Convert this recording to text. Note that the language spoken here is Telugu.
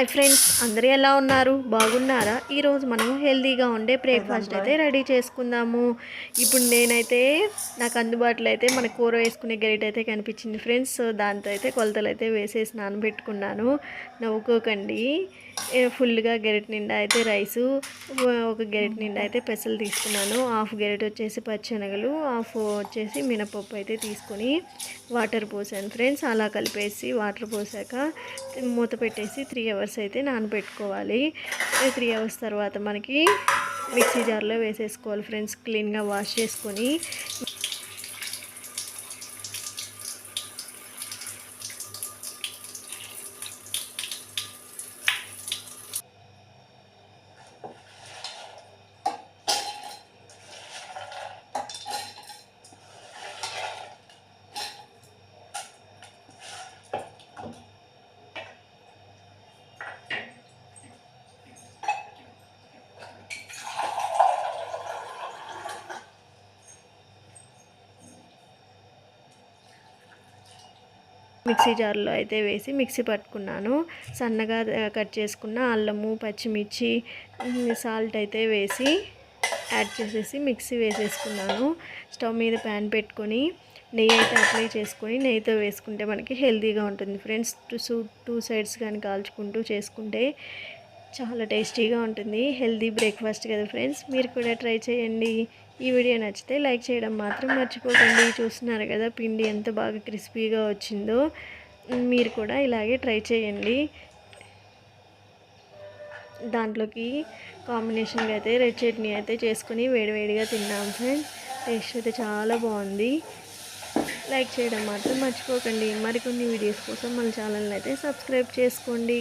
హాయ్ ఫ్రెండ్స్, అందరూ ఎలా ఉన్నారు? బాగున్నారా? ఈరోజు మనం హెల్తీగా ఉండే బ్రేక్ఫాస్ట్ అయితే రెడీ చేసుకుందాము. ఇప్పుడు నేనైతే నాకు అందుబాటులో అయితే మన కూర వేసుకునే గరిటె అయితే కనిపించింది ఫ్రెండ్స్. సో దాంతో అయితే కొలతలు అయితే వేసేసి నానబెట్టుకున్నాను. నవ్వుకోకండి. ఫుల్గా గరిటె నిండా అయితే రైసు, ఒక గరిటె నిండా అయితే పెసలు తీసుకున్నాను. హాఫ్ గరిటె వచ్చేసి పచ్చెనగలు, హాఫ్ వచ్చేసి మినపప్పు అయితే తీసుకొని వాటర్ పోసాను ఫ్రెండ్స్. అలా కలిపేసి వాటర్ పోసాక మూత పెట్టేసి 3 అవర్స్ అయితే నానబెట్టుకోవాలి. 3 అవర్స్ తర్వాత మనకి మిక్సీ జార్లో వేసేసుకోవాలి ఫ్రెండ్స్. క్లీన్గా వాష్ చేసుకొని మిక్సీ జార్లో అయితే వేసి మిక్సీ పట్టుకున్నాను. సన్నగా కట్ చేసుకున్న అల్లము, పచ్చిమిర్చి, సాల్ట్ అయితే వేసి యాడ్ చేసేసి మిక్సీ వేసేసుకున్నాను. స్టవ్ మీద ప్యాన్ పెట్టుకొని నెయ్యి అయితే అప్లై చేసుకొని నెయ్యితో వేసుకుంటే మనకి హెల్తీగా ఉంటుంది ఫ్రెండ్స్. టూ సైడ్స్ కానీ కాల్చుకుంటూ చేసుకుంటే చాలా టేస్టీగా ఉంటుంది. హెల్తీ బ్రేక్ఫాస్ట్ కదా ఫ్రెండ్స్, మీరు కూడా ట్రై చేయండి. ఈ వీడియో నచ్చితే లైక్ చేయడం మాత్రం మర్చిపోకండి. చూస్తున్నారు కదా పిండి ఎంత బాగా క్రిస్పీగా వచ్చిందో. మీరు కూడా ఇలాగే ట్రై చేయండి. దాంట్లోకి కాంబినేషన్గా అయితే రెడ్ చట్నీ అయితే చేసుకొని వేడివేడిగా తిన్నాం ఫ్రెండ్స్. టేస్ట్ అయితే చాలా బాగుంది. లైక్ చేయడం మాత్రం మర్చిపోకండి. మరికొన్ని వీడియోస్ కోసం మన ఛానల్ని అయితే సబ్స్క్రైబ్ చేసుకోండి.